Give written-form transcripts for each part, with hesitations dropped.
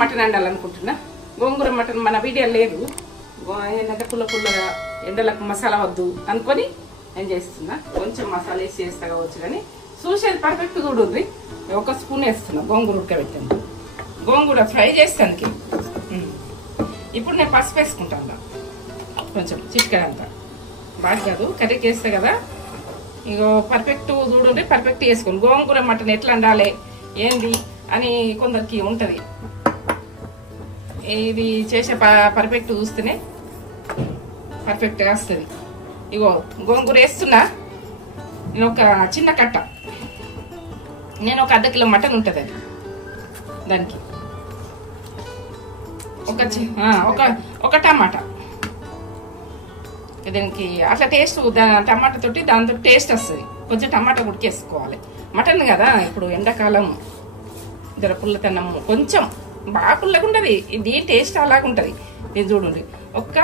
Mutton వండాలనుకుంటున్నా. గోంగూర mutton మన video లేదు, ఏంటంటే పుల్లగా ఎండలకు మసాలా వద్దు అనుకొని నేను చేస్తున్నా. కొంచెం మసాలా వేసి చేస్తా కావచ్చు, కానీ చూసేది పర్ఫెక్ట్ చూడుర్రి. ఒక స్పూన్ వేస్తున్నా గోంగూర ఉడకబెట్టాను. గోంగూర ఫ్రై చేస్తానికి ఇప్పుడు నేను పసుపు వేసుకుంటాను కొంచెం చిటికెడంతా, బాగా కాదు కర్రీకి వేస్తా కదా. ఇగో పర్ఫెక్ట్ చూడుండి, పర్ఫెక్ట్ వేసుకోండి. గోంగూర మటన్ ఎట్లా వండాలి ఏంది అని కొందరికి ఉంటుంది. ఇది చేసే పర్ఫెక్ట్ చూస్తేనే పర్ఫెక్ట్గా వస్తుంది. ఇగో గోంగూర వేస్తున్నా. నేను ఒక చిన్న కట్ట, నేను ఒక అర్ధ కిలో మటన్ ఉంటుంది అది, దానికి ఒక టమాటా. దీనికి అట్లా టేస్ట్ టమాటా తోటి దాంతో టేస్ట్ వస్తుంది. కొంచెం టమాటా ఉడికేసుకోవాలి. మటన్ కదా ఇప్పుడు ఎండాకాలం, జర పుల్లతనం కొంచెం బాగా పుల్లగా ఉంటుంది. ఇది టేస్ట్ అలాగ ఉంటుంది. ఇది చూడండి, ఒక్క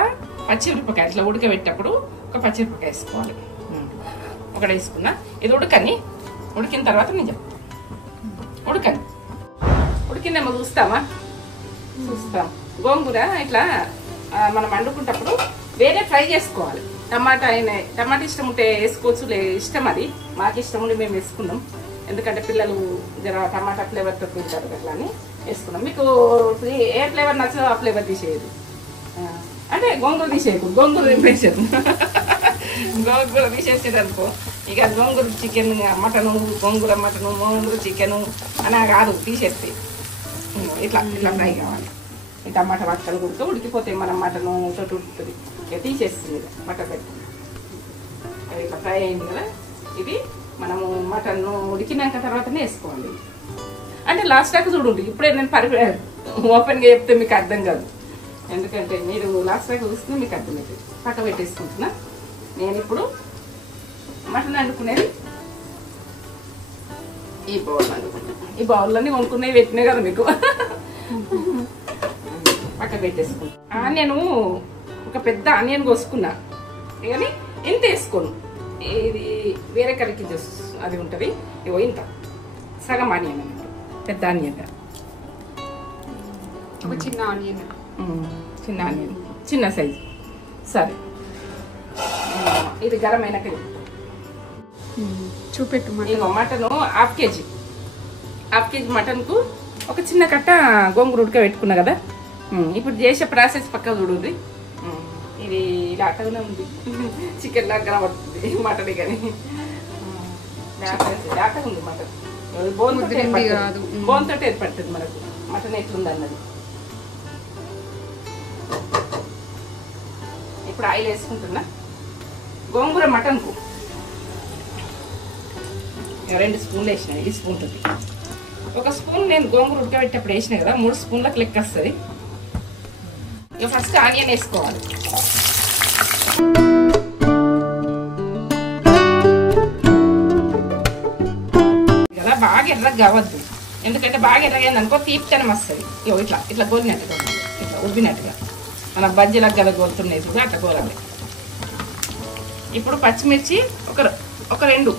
పచ్చిమిరపకాయ ఇట్లా ఉడకబెట్టేటప్పుడు ఒక పచ్చిమిరపకాయ వేసుకోవాలి. ఒకటి వేసుకున్నా. ఇది ఉడికిన తర్వాత నేను చెప్తాను. ఉడికిందేమో చూస్తాం. గోంగూర ఇట్లా మనం వండుకుంటప్పుడు వేరే ఫ్రై చేసుకోవాలి. టమాటా ఇష్టం ఉంటే వేసుకోవచ్చు, ఇష్టం అది మాకు ఇష్టం ఉండి మేము వేసుకున్నాం. ఎందుకంటే పిల్లలు జర టమాటా ఫ్లేవర్ తో తింటారు అట్లా అని వేసుకున్నాం. మీకు ఏ ఫ్లేవర్ నచ్చదో ఆ ఫ్లేవర్ తీసేయదు, అంటే గోంగూర తీసేయకు, గోంగూర వేసేది. గోంగూర తీసేసేది అనుకో, ఇక గోంగూర చికెన్ మటను, గోంగూర చికెను అలా కాదు, తీసేస్తే ఇట్లా ఫ్రై కావాలి. ఈ టమాటా పక్కలు కొడుతూ ఉడికిపోతే మనం మటను తోటి ఉడుకుతుంది. ఇక తీసేస్తుంది మటన్ పెట్టి ఇట్లా ఫ్రై అయింది కదా. ఇది మనము మటన్ ఉడికినాక తర్వాతనే వేసుకోవాలి. అంటే లాస్ట్ దాకా చూడండి. ఇప్పుడే నేను ఓపెన్గా చెప్తే మీకు అర్థం కాదు, ఎందుకంటే మీరు లాస్ట్ దాకా చూస్తే మీకు అర్థమవుతుంది. పక్క పెట్టేసుకుంటున్నా. నేను ఇప్పుడు మటన్ వండుకునేది ఈ బౌల్ వండుకుంటున్నా. ఈ బౌల్లోనే వండుకునేవి పెట్టినాయి కదా మీకు. పక్క పెట్టేసుకుంటా. నేను ఒక పెద్ద ఆనియన్ కోసుకున్నా, కానీ ఇంత వేసుకోను. ఇది వేరే కర్రీకి అది ఉంటుంది. ఇగో ఇంత సగం ఆనియన్ అన్నమాట, పెద్ద ఆనియన్, ఒక చిన్న ఆనియన్, చిన్న సైజు. సరే, ఇది గరం అయినాక చూపెట్టు. ఇగో మటను హాఫ్ కేజీ మటన్కు ఒక చిన్న కట్ట గోంగూర ఉడకబెట్టుకున్నా కదా. ఇప్పుడు చేసే ప్రాసెస్ పక్క చూడండి. ఇది ఇలా అట్టగానే ఉంది, చికెన్ లాగా కనబడుతుంది మటన్, కానీ అట్టగా ఉంది మటన్. బోన్ తోటి ఏర్పడుతుంది మనకు మటన్ ఎట్లుంది అన్నది. ఇప్పుడు ఆయిల్ వేసుకుంటున్నా. గోంగూర మటన్కు 2 స్పూన్లు వేసిన. ఈ స్పూన్ తోటి ఒక స్పూన్ నేను గోంగూర ఉడకబెట్టేప్పుడు వేసిన కదా, 3 స్పూన్లకు లెక్క వస్తుంది. ఇక ఫస్ట్ ఆనియన్ వేసుకోవాలి. కదా బాగా ఎర్రగా కావద్దు, ఎందుకంటే బాగా ఎర్రగైంది అనుకో తీపితనం వస్తుంది. ఇట్లా ఇట్లా గోలినట్టుగా ఇట్లా ఉబ్బినట్టుగా మన బజ్జీలకు గల గోలుతున్నాయి చూడ అట్లా గోలాలి. ఇప్పుడు పచ్చిమిర్చి ఒక రెండు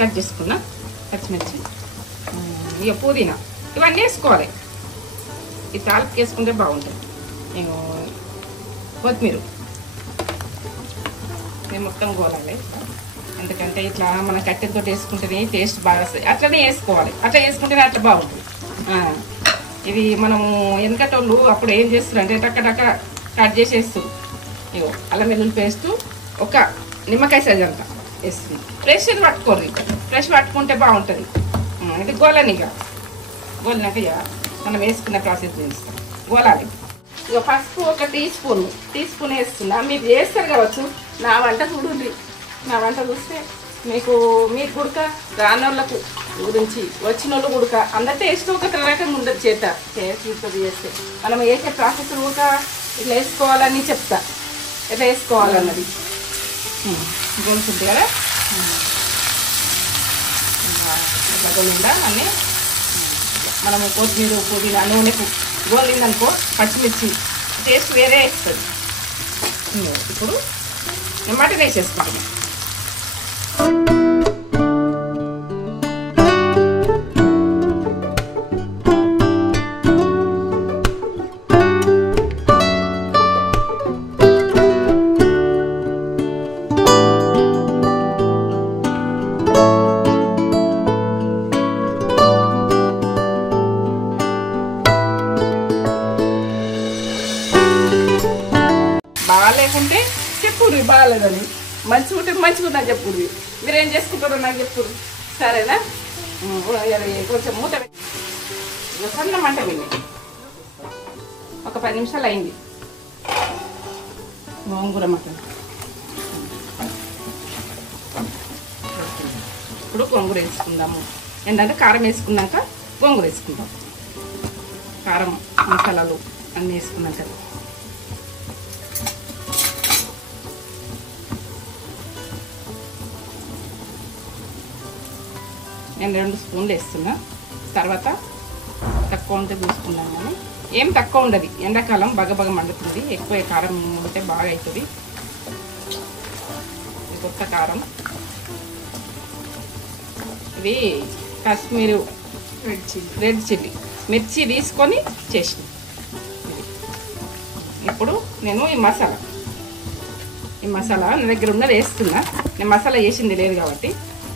కట్ చేసుకున్నా పచ్చిమిర్చి, ఇక పుదీనా ఇవన్నీ వేసుకోవాలి. ఈ తాలింపుకి వేసుకుంటే బాగుంటుంది. నేను కొత్తిమీర నేను మొత్తం గోలాలి. ఎందుకంటే ఇట్లా మన కట్టెలతో వేసుకుంటేనే టేస్ట్ బాగా వస్తుంది. అట్లనే వేసుకోవాలి. అట్లా వేసుకుంటేనే అట్లా బాగుంటుంది. ఇది మనము వెనకటోళ్ళు అప్పుడు ఏం చేస్తారు అంటే టక్క కట్ చేసేస్తారు. ఇగో అల్లం వెల్లుల్లి పేస్ట్ ఒక నిమ్మకాయ సైజ్ అంతా వేస్తుంది. ఫ్రెష్ ఇది పట్టుకోరు. ఫ్రెష్ పట్టుకుంటే బాగుంటుంది. ఇది గోలనిగా గోలినాక ఇక మనం వేసుకున్న ప్రాసెస్ చేస్తాం. గోలాలి. ఇక పసుపు ఒక టీ స్పూన్ వేస్తున్నా. మీరు చేస్తారు కావచ్చు. నా వంట చూడండి. నా వంట చూస్తే మీకు గుడక రానోళ్ళకు గురించి వచ్చిన వాళ్ళు గుడక అందరి టేస్ట్ ఒక రకంగా ఉండదు. టేస్ట్ ఉంటుంది చేస్తే మనం వేసే ప్రాసెస్ గుడక ఇట్లా వేసుకోవాలని చెప్తా. ఎట్లా వేసుకోవాలన్నది గోలుతుంది కదా. ఇట్లా గోలిందా అన్నీ మనము కొత్తిమీర పుదీనా నూనెకు గోలిందనుకో పచ్చిమిర్చి టేస్ట్ వేరే ఇస్తుంది. ఇప్పుడు మటన్ వేసేసుకుంటాం. బాగాలేకుంటే చెప్పుర్రి, బాగాలేదని. మంచిగా ఉంటే మంచిగా ఉన్నా చెప్పుర్రి. మీరేం చేసుకుంటారో నాకు చెప్పుర్రి. సరేనా? కొంచెం మూత పెట్టి సన్న మంట విని ఒక 10 నిమిషాలు అయింది. గోంగూర మటన్ ఇప్పుడు గోంగూర వేసుకుందాము. ఏంటంటే కారం వేసుకున్నాక గోంగూర వేసుకుందాం. కారం మసాలాలు అన్నీ వేసుకున్నాక నేను 2 స్పూన్లు వేస్తున్నా. తర్వాత తక్కువ ఉంటే చూసుకున్నాను. కానీ ఏం తక్కువ ఉండదు. ఎండాకాలం బగబగ మండుతుంది. ఎక్కువ కారం ఉంటే బాగా అవుతుంది. కొత్త కారం ఇది కాశ్మీర్ రెడ్ చిల్లీ మిర్చి తీసుకొని చేసిన. ఇప్పుడు నేను ఈ మసాలా నా దగ్గర ఉన్నది వేస్తున్నా. నేను మసాలా వేసింది లేదు కాబట్టి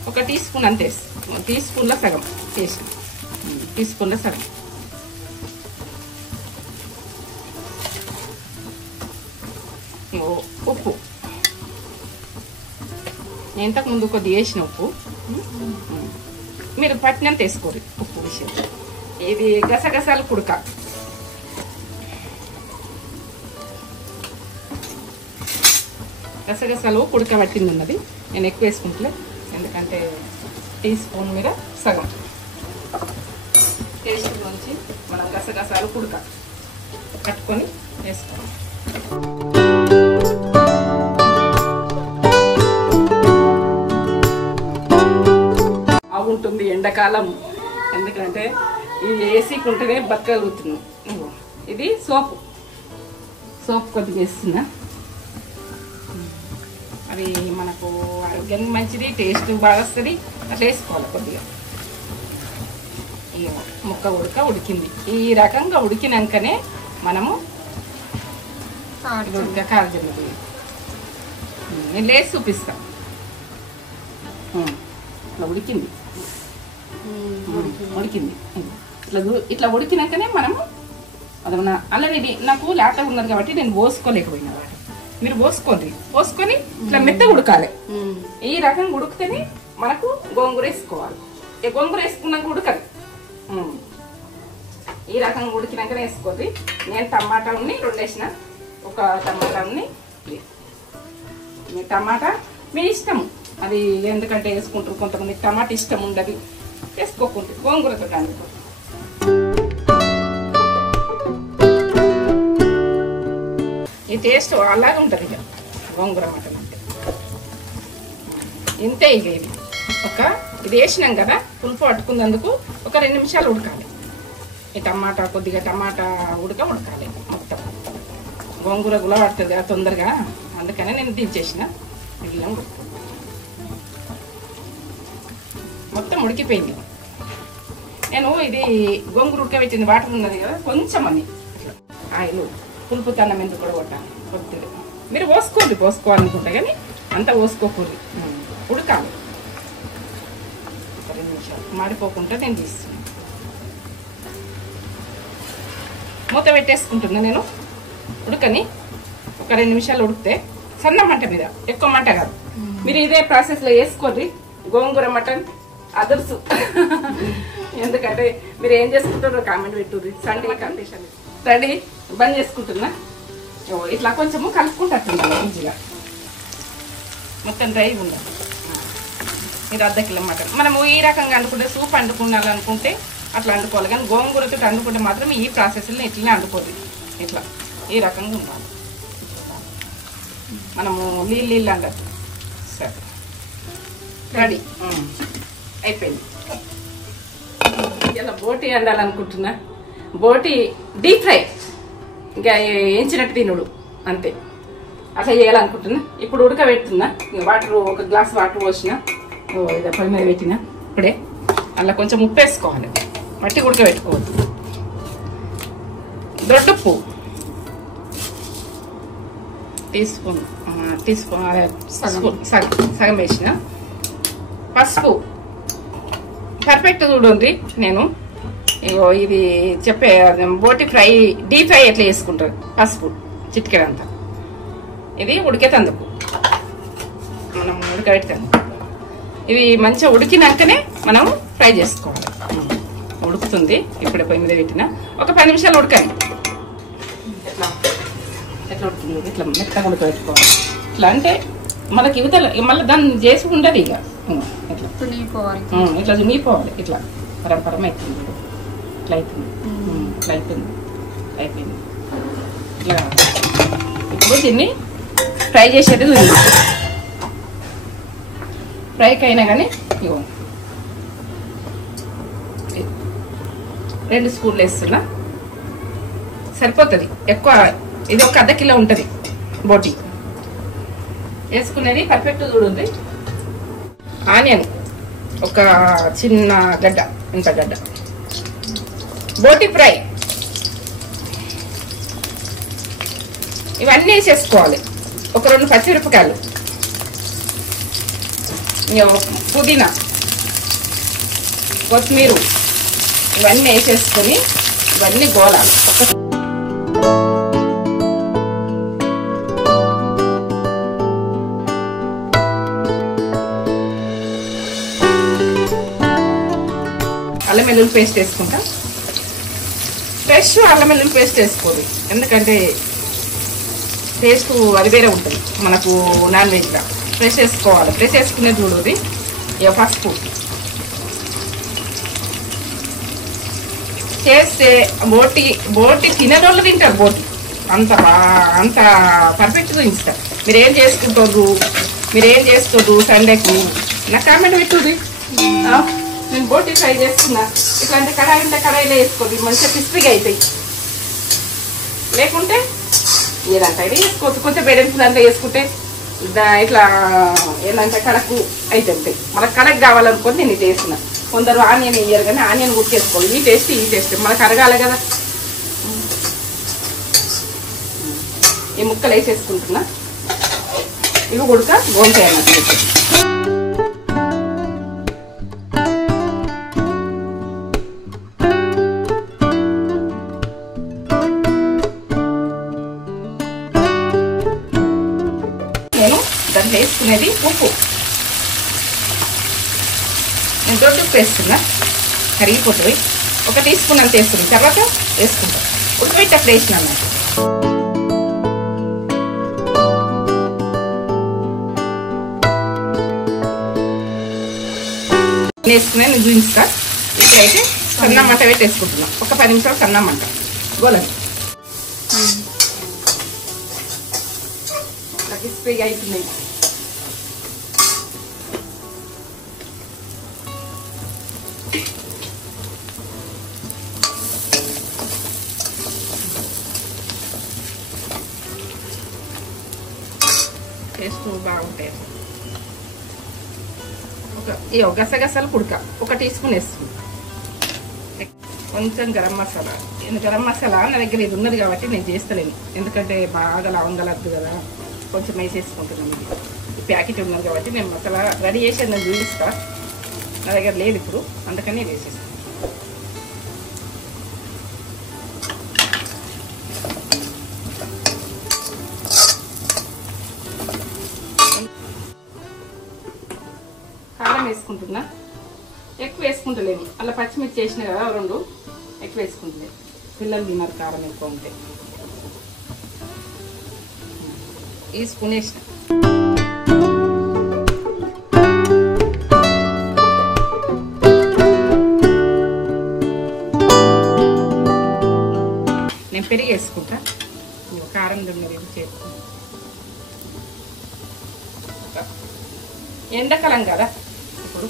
ఒక టీ స్పూన్ అంత వేస్తాను. టీ స్పూన్లో సగం వేసిన. టీ స్పూన్లో సగం ఉప్పు. నేను ఇంతకుముందు కొద్దిగా వేసిన ఉప్పు. మీరు పట్టినంత వేసుకోరు ఉప్పు విషయం. ఇది గసగసాలు కుడక. గసగసాలు కుడక పట్టింది ఉన్నది. నేను ఎక్కువ వేసుకుంటలే. ఎందుకంటే టీ స్పూన్ మీద సగం టేస్ట్ నుంచి మనం గసగసాలు కుడక కట్టుకొని వేసుకోవాలి. బాగుంటుంది ఎండాకాలం. ఎందుకంటే ఇది ఏసీకి ఉంటేనే బతకగలుగుతున్నాం. ఇది సోప్ కొద్దిగా వేస్తున్నా. అది మనకు ఆరోగ్యానికి మంచిది. టేస్ట్ బాగా వస్తుంది. అట్లా వేసుకోవాలి కొద్దిగా. ముక్క ఉడికింది. ఈ రకంగా ఉడికినాకనే మనము కారజొన్నది నేను లేసి చూపిస్తా. ఇట్లా ఉడికింది. ఇట్లా ఉడికినాకనే మనము అదన అల్లనిది నాకు లేత ఉన్నది కాబట్టి నేను పోసుకోలేకపోయినా. వాటి మీరు పోసుకొని ఇట్లా మెత్తగా ఉడకాలి. ఈ రకంగా ఉడికితేనే మనకు గోంగూర వేసుకోవాలి. గోంగూర వేసుకున్నాక ఉడకదు. ఈ రకంగా ఉడికినాకనే వేసుకోండి. నేను టమాటా ఉన్ని 2 వేసిన. ఒక టమాటా ఉన్ని. టమాటా మీ ఇష్టం. అది ఎందుకంటే వేసుకుంటారు కొంతమంది. టమాటా ఇష్టం ఉండదు, వేసుకోకుండా గోంగూరతో అందుకో. ఈ టేస్ట్ అలాగే ఉంటుంది. ఇక గోంగూర మటన్ అంటే ఇంతే. ఇక ఇది ఇది వేసినాం కదా, పులుపు పట్టుకున్నందుకు ఒక 2 నిమిషాలు ఉడకాలి. ఈ టమాటా కొద్దిగా ఉడకాలి మొత్తం. గోంగూర గుల పడుతుంది కదా తొందరగా, అందుకనే నేను దించేసిన. మిగిలిన మొత్తం ఉడికిపోయింది. నేను ఇది గోంగూర ఉడకబెట్టింది వాటర్ ఉన్నది కదా, కొంచెం అని ఆయిల్ పులుపు తన్నం ఎందుకు కూడా కొట్టాలి కొద్దిగా. మీరు పోసుకోవాలనుకుంటా కానీ అంతా పోసుకోకూడదు, ఉడకాలి. 2 నిమిషాలు మాడిపోకుండా నేను తీస్తున్నాను. మూత పెట్టేసుకుంటున్నా నేను. ఉడకని ఒక 2 నిమిషాలు ఉడికితే సన్న మంట మీద, ఎక్కువ మంట కాదు. మీరు ఇదే ప్రాసెస్లో వేసుకోండి గోంగూర మటన్ అదర్సు. ఎందుకంటే మీరు ఏం చేసుకుంటారో కామెంట్ పెట్టుర్రి. సండే కండిషన్ రెడీ బంద్ చేసుకుంటున్నా. ఇట్లా కొంచెము కలుపుకుంటున్నాను ఈజీగా, మొత్తం డ్రై ఉండాలి. ఇది 1/2 కిలో మటన్. మనము ఈ రకంగా అనుకుంటే సూప్ వండుకున్నాలనుకుంటే అట్లా వండుకోవాలి, కానీ గోంగూరతో వండుకుంటే మాత్రం ఈ ప్రాసెస్లో ఇట్లనే వండుకోదు. ఇట్లా ఈ రకంగా ఉండాలి. మనము నీళ్ళు అంటారు. సరే రెడీ అయిపోయింది. ఇలా బోటి వండాలనుకుంటున్నా. బోటి డీప్ ఫ్రై, ఇంకా వేయించినట్టు తినుడు అంతే. అట్లా చేయాలనుకుంటున్నా. ఇప్పుడు ఉడకబెడుతున్నా. వాటర్, 1 గ్లాస్ వాటర్ పోసిన, ఇదే పొయ్యి మీద పెట్టిన. ఇప్పుడే అలా కొంచెం ఉప్పు వేసుకోవాలి, మట్టి ఉడకబెట్టుకోవద్దు. దొడ్డుప్పు సగం వేసిన. పసుపు పర్ఫెక్ట్ చూడండి. నేను ఇగో ఇది చెప్పే బోటి ఫ్రై డీప్ ఫ్రై ఎట్లా చేసుకుంటారు. పసుపు చిటికెడంతా. ఇది ఉడికేతందుకు, మనం ఉడకబెడతాం. ఇది మంచిగా ఉడికినాకనే మనం ఫ్రై చేసుకోవాలి. ఉడుకుతుంది. ఇప్పుడే పొయ్యి మీద పెట్టిన. ఒక 10 నిమిషాలు ఉడకాలి. ఎట్లా ఉడుకుతుంది, ఇట్లా మెత్తగా ఉడకబెట్టుకోవాలి. ఇట్లా అంటే మనకి యువతల మళ్ళీ దాన్ని చేసి ఉండదు. ఇక ఇట్లా ఇట్లా చునిపోవాలి. ఇట్లా పరంపరం అవుతుంది. ఇట్లా అవుతుంది, ఇట్లా అవుతుంది, అయిపోయింది. ఇట్లా ఇప్పుడు దీన్ని ఫ్రై చేసేది ఉంది. ఫ్రైకి అయినా కానీ ఇగో 2 స్పూన్లు వేస్తున్నా, సరిపోతుంది. ఎక్కువ ఇది ఒక 1/2 కిలో ఉంటుంది బోటి. వేసుకునేది పర్ఫెక్ట్ చూడండి. ఆనియన్ ఒక చిన్న గడ్డ, ఇంత గడ్డ. బోటి ఫ్రై ఇవన్నీ వేసేసుకోవాలి. ఒక 2 పచ్చిమిరపకాయలు, పుదీనా, కొత్తిమీర, ఇవన్నీ వేసేసుకొని ఇవన్నీ గోలాలి. అల్లం వెల్లుల్లి పేస్ట్ వేసుకుంటాం. ఫ్రెష్ అల్లం వెల్లుల్లి పేస్ట్ వేసుకోవాలి, ఎందుకంటే టేస్ట్ అది వేరే ఉంటుంది మనకు నాన్ వెజ్గా. ఫ్రెష్ వేసుకోవాలి. ఫ్రెష్ వేసుకునే చూడది. ఇక పసుపు చేస్తే బోటి తినేటోళ్ళు తింటారు. బోటి అంత పర్ఫెక్ట్గా ఇస్తారు. మీరేం చేసుకుంటారు సండేకు నాకు కామెంట్ పెట్టుది. నేను బోటి ఫ్రై చేస్తున్నా. ఇట్లాంటి కడాయి ఉంటే కడాయిలో వేసుకోండి, మంచిగా క్రిస్పీగా అవుతాయి. లేకుంటే ఏదంటే ఇది వేసుకోవచ్చు. కొంచెం బెడెన్స్ దాంట్లో వేసుకుంటే ఇట్లా ఏంటంటే కడకు అయితే ఉంటాయి. మనకు కడకు కావాలనుకోని నేను ఇది వేసిన. కొందరు ఆనియన్ వేయరు, కానీ ఆనియన్ గుర్తేసుకోవాలి. ఈ టేస్ట్ మనకు అరగాలి కదా. ఈ ముక్కలు వేసేసుకుంటున్నా. ఇవి ఉడక గోంకాయ దాంట్లో వేసుకునేది ఉప్పు. నేను దొడ్డు ఉప్పు వేస్తున్నా, కరిగిపోతుంది. 1 టీ స్పూన్ అంత వేసుకుని తర్వాత వేసుకుంటాం. ఉడకబెట్టి అప్పుడు వేసినాను. వేసుకునే నేను చూపిస్తా. ఇప్పుడైతే సన్న మంట పెట్టి వేసుకుంటున్నా. ఒక 10 నిమిషాలు సన్న మంట గోలని. క్రిస్పీగా అవుతున్నాయి. టేస్ట్ బాగుంటాయి. గసగసాలు కుడక 1 టీ స్పూన్ వేస్తుంది. కొంచెం గరం మసాలా. గరం మసాలా నా దగ్గర ఇది ఉన్నది కాబట్టి నేను చేస్తలేను, ఎందుకంటే బాగా లవంగాలద్దు కదా, కొంచెం వేసేసుకుంటున్నాను. ఈ ప్యాకెట్ ఉన్నది కాబట్టి నేను మసాలా రెడీ చేసి నేను చూపిస్తా. నా దగ్గర లేదు ఇప్పుడు, అందుకని వేసేస్తాను. కారం వేసుకుంటున్నా, ఎక్కువ వేసుకుంటలేము. అలా పచ్చిమిర్చి చేసిన కదా 2 ఎక్కువ వేసుకుంటలేదు. పిల్లలు తిన్నారు కారం ఎక్కువ ఉంటే. ఈ స్పూన్ వేసిన. నేను పెరిగి వేసుకుంటా. కారం దున్నది చేసుకుంటా. ఎండాకాలం కదా ఇప్పుడు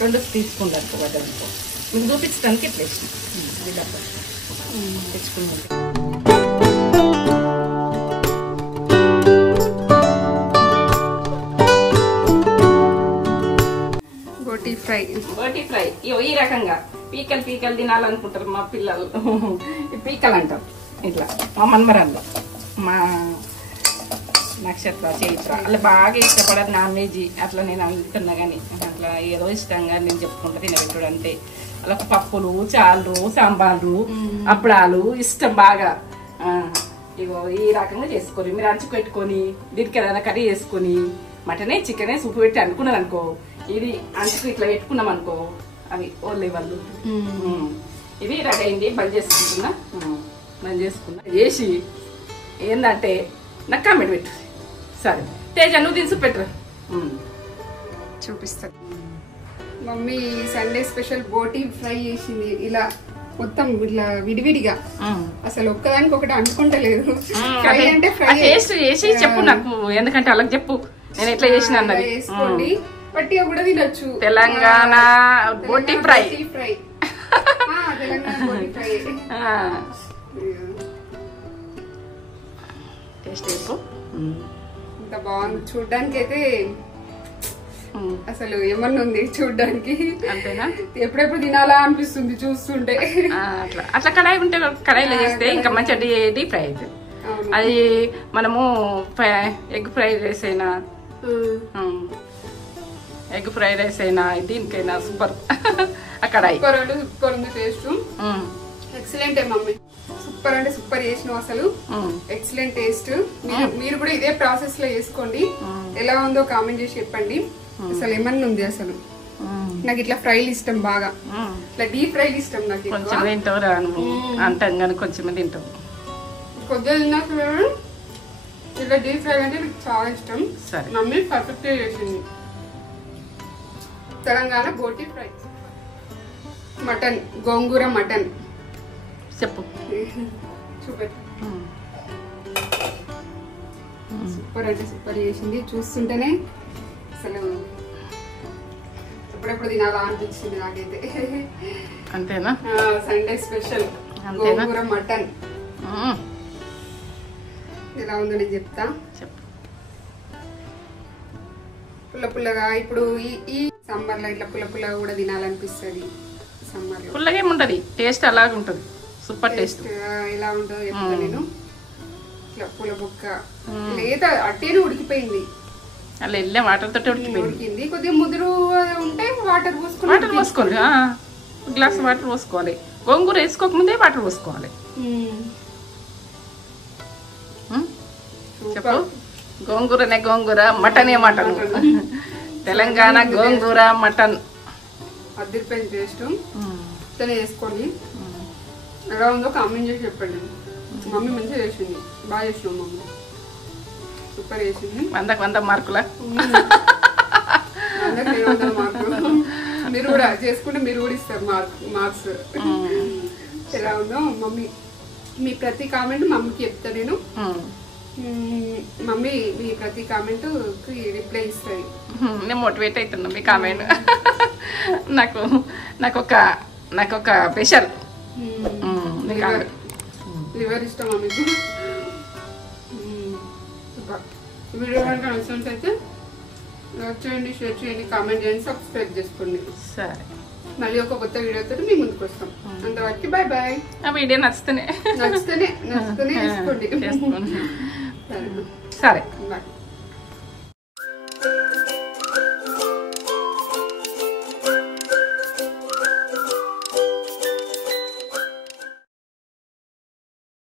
2 తీసుకుంటా. వద్దనుకో మీకు చూపించడానికి ఇట్లా వేసిన తెచ్చుకున్నాను. బోటీ ఫ్రై. ఈ రకంగా పీకలు తినాలనుకుంటారు మా పిల్లలు. పీకలు అంటారు ఇట్లా. మా మన్మరాల్లో మా నక్షత్ర చైత్ర అలా బాగా ఇష్టపడదు నాన్ వెజ్. అట్లా నేను అంటున్నా కానీ అట్లా ఏదో ఇష్టంగా నేను చెప్పుకుంటా తినబెట్టుడు అంతే. అలా పప్పులు, చాలు, సాంబార్లు, అప్పడాలు ఇష్టం బాగా. ఇగో ఈ రకంగా చేసుకోరు. మీరు అంచుకు పెట్టుకొని దీనికి ఏదైనా కర్రీ చేసుకొని మటనే చికెనే సూపు పెట్టి అనుకున్నది అనుకో, ఇది అంచుకు ఇట్లా పెట్టుకున్నాం అనుకో, అవి ఓన్లీ వాళ్ళు. ఇది రెడీ అయింది. బంద్ చేసుకున్నా చేసి ఏంటంటే నాకు కామెంట్ పెట్టు. సరే తేజ నువ్వు తీసి పెట్టరు చూపిస్తా. మమ్మీ సండే స్పెషల్ బోటీ ఫ్రై చేసింది. ఇలా మొత్తం ఇట్లా విడివిడిగా, అసలు ఒక్కదానికి ఒకటి అనుకుంటలేదు. ఫ్రై అంటే ఫ్రై చేసి చెప్పు నాకు, ఎందుకంటే అలాగ చెప్పు నేను ఎట్లా చేసిన అన్నది. వేసుకోండి, పట్టిగా కూడా తినొచ్చు. Telangana boti fry. Telangana boti fry taste చెప్పు. ఇంత బాగుంది చూడ్డానికి అయితే. అసలు ఏమన్నా ఉంది చూడ్డానికి, అంతేనా? ఎప్పుడెప్పుడు తినాలా అనిపిస్తుంది చూస్తుంటే. అట్లా కడాయి ఉంటే కడాయిలో చేస్తే ఇంకా మంచిగా డీప్ ఫ్రై అవుతుంది. అది మనము ఎగ్ ఫ్రైడ్ రైస్ అయినా దీనికైనా సూపర్. అక్కడ సూపర్ ఉంది టేస్ట్. ఎక్సలెంట్ మమ్మీ, సూపర్ అంటే సూపర్ చేసినావు. అసలు ఎక్సలెంట్ టేస్ట్. మీరు కూడా ఇదే ప్రాసెస్ లో చేసుకోండి. ఎలా ఉందో కామెంట్ చేసి చెప్పండి. అసలు ఏమన్నా ఉంది అసలు. నాకు ఇట్లా ఫ్రైలు ఇష్టం బాగా, ఇట్లా డీప్ ఫ్రైలు ఇష్టం. నాకు కొంచెం తింటావు అంటాం కానీ కొంచెం తింటావు. కొద్దిగా తిన్నాక ఇట్లా డీప్ ఫ్రై అంటే నాకు చాలా ఇష్టం. మమ్మీ పర్ఫెక్ట్ చేసింది. తెలంగాణ బోటీ ఫ్రై. మటన్, గోంగూర మటన్ చెప్పు చూపెట్టు. సూపర్ అంటే సూపర్ చేసింది. చూస్తుంటేనే అసలు ఎప్పుడెప్పుడు తినాలా అనిపించింది నాకైతే. అంతేనా? సండే స్పెషల్ గోంగూర మటన్. ఎలా ఉందో నేను చెప్తా. పుల్ల పుల్లగా. ఇప్పుడు ఈ సమ్మర్ లో ఇట్లా పుల్ల పుల్లగా కూడా తినాలనిపిస్తుంది. సమ్మర్ లో పుల్లగా ఏముంటది, టేస్ట్ అలాగే ఉంటది. Super taste. ఎలా ఉంటుందో చెప్తా నేను. ఇట్లా పుల్ల బుక్క లేదా అట్టేనే ఉడికిపోయింది. అలా వెళ్ళే వాటర్ తోటి ఉడికింది. కొద్దిగా ముదురు ఉంటే వాటర్ పోసుకోవాలి. గ్లాస్ వాటర్ పోసుకోవాలి. గోంగూర వేసుకోకముందే వాటర్ పోసుకోవాలి. చెప్పు. గోంగూర మటన్. మటన్ తెలంగాణ గోంగూర మటన్ అదిరిపోయింది టేస్ట్. ఇట్లనే చేసుకోండి. ఎలా ఉందో కామెంట్ చేసి చెప్పండి. మమ్మీ మంచిగా చేసింది, బాగా చేసినాం మమ్మీ, సూపర్ చేసింది. 100 మార్కులా? 100 మార్కులు. మీరు కూడా చేసుకుంటే మీరు కూడా ఇస్తారు మార్క్స్. ఎలా ఉందో మమ్మీ, మీ ప్రతి కామెంట్ మమ్మీకి చెప్తా నేను. మమ్మీ మీ ప్రతి కామెంట్ రిప్లై ఇస్తుంది. నేను మోటివేట్ అవుతున్నా మీ కామెంట్. నాకు ఒక స్పెషల్ లివర్ ఇష్టమా మీకు? వీడియో కనుక నచ్చినట్లయితే లైక్ చేయండి, షేర్ చేయండి, కామెంట్ చేయండి, సబ్స్క్రైబ్ చేసుకోండి. సరే, మళ్ళీ ఒక కొత్త వీడియోతో మీ ముందుకు వస్తాం. అంతవరకు బాయ్ బాయ్. ఆ వీడియో నచ్చితేనే నచ్చితేనే వేసుకోండి. సరే బాయ్.